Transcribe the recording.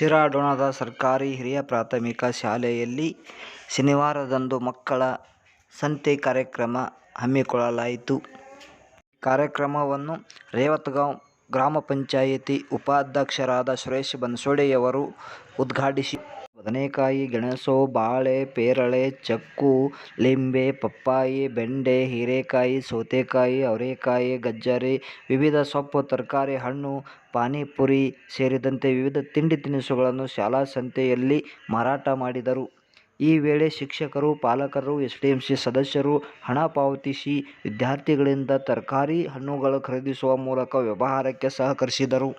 ಶಿರಾಡೋಣದ ಸರ್ಕಾರಿ ಹಿರಿಯ ಪ್ರಾಥಮಿಕ ಶಾಲೆಯಲ್ಲಿ ಶನಿವಾರದಂದು ಮಕ್ಕಳ ಸಂತೆ ಕಾರ್ಯಕ್ರಮ ಹಮ್ಮಿಕೊಳ್ಳಲಾಯಿತು. ಕಾರ್ಯಕ್ರಮವನ್ನು ರೇವತಗಾಂವ್ ಗ್ರಾಮ ಪಂಚಾಯಿತಿ ಉಪಾಧ್ಯಕ್ಷರಾದ ಸುರೇಶ್ ಬನ್ಸೋಡೆಯವರು ಉದ್ಘಾಟಿಸಿದರು. ಬದನೆಕಾಯಿ, ಗೆಣಸು, ಬಾಳೆ, ಪೇರಳೆ, ಚಕ್ಕು, ಲಿಂಬೆ, ಪಪ್ಪಾಯಿ, ಬೆಂಡೆ, ಹೀರೆಕಾಯಿ, ಸೌತೆಕಾಯಿ, ಅವರೆಕಾಯಿ, ಗಜ್ಜರಿ, ವಿವಿಧ ಸೊಪ್ಪು, ತರಕಾರಿ, ಹಣ್ಣು, ಪಾನಿಪುರಿ ಸೇರಿದಂತೆ ವಿವಿಧ ತಿಂಡಿ ತಿನಿಸುಗಳನ್ನು ಶಾಲಾ ಸಂತೆಯಲ್ಲಿ ಮಾರಾಟ ಮಾಡಿದರು. ಈ ವೇಳೆ ಶಿಕ್ಷಕರು, ಪಾಲಕರು, ಎಸ್ಡಿಎಂಸಿ ಸದಸ್ಯರು ಹಣ ಪಾವತಿಸಿ ವಿದ್ಯಾರ್ಥಿಗಳಿಂದ ತರಕಾರಿ, ಹಣ್ಣುಗಳು ಖರೀದಿಸುವ ಮೂಲಕ ವ್ಯವಹಾರಕ್ಕೆ ಸಹಕರಿಸಿದರು.